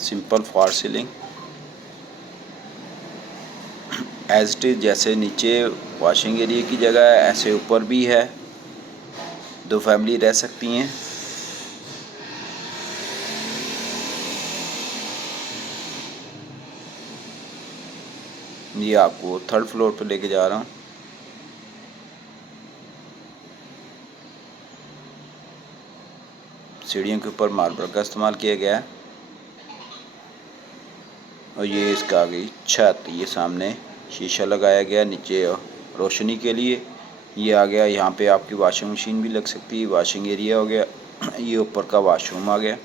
Simple for ceiling as it is. जैसे नीचे washing area की जगह है ऐसे ऊपर भी है, 2 फैमिली रह सकती हैं। ये आपको 3rd फ्लोर पे लेके जा रहा हूँ। सीढ़ियों के ऊपर मार्बल का इस्तेमाल किया गया है। और ये इसका आ गई छत, ये सामने शीशा लगाया गया नीचे रोशनी के लिए। ये आ गया, यहाँ पे आपकी वॉशिंग मशीन भी लग सकती है, वॉशिंग एरिया हो गया। ये ऊपर का वॉशरूम आ गया।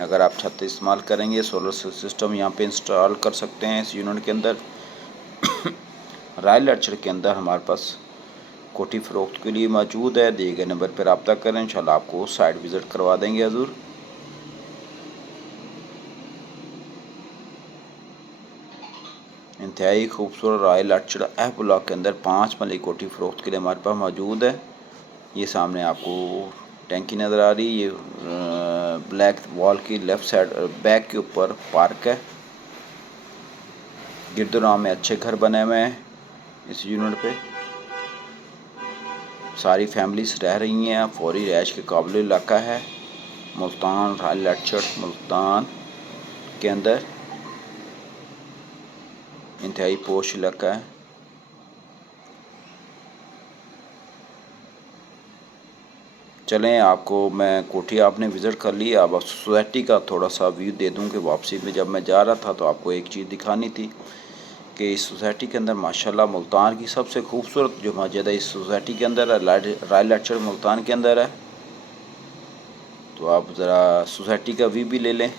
अगर आप छत इस्तेमाल करेंगे सोलर सिस्टम यहाँ पे इंस्टॉल कर सकते हैं इस यूनिट के अंदर। रॉयल आर्चर के अंदर हमारे पास कोठी फ़रोख्त के लिए मौजूद है। दिए गए नंबर पर रब्ता करें, इंशाल्लाह आपको साइट विज़िट करवा देंगे हजूर। इंतहाई खूबसूरत रॉयल आर्चर एफ ब्लॉक के अंदर 5 मरली कोठी फ़रोख्त के लिए हमारे पास मौजूद है। ये सामने आपको टैंकी नज़र आ रही है। ये ब्लैक वॉल की लेफ़्ट साइड बैक के ऊपर पार्क है। गिरदुराम में अच्छे घर बने हुए हैं इस यूनिट पे। सारी फैमिलीज रह रही हैं। फौरी रहायश के काबिल इलाका है। मुल्तान रॉयल आर्चर मुल्तान के अंदर इंतहाई पोश इलाका है। चलें, आपको मैं कोठी आपने विज़िट कर ली, अब सोसाइटी का थोड़ा सा व्यू दे दूं कि वापसी में जब मैं जा रहा था तो आपको एक चीज़ दिखानी थी कि इस सोसाइटी के अंदर माशाल्लाह मुल्तान की सबसे खूबसूरत जो मस्जिद है इस सोसाइटी के अंदर है, रॉयल आर्चर मुल्तान के अंदर है। तो आप ज़रा सोसाइटी का व्यू भी ले लें।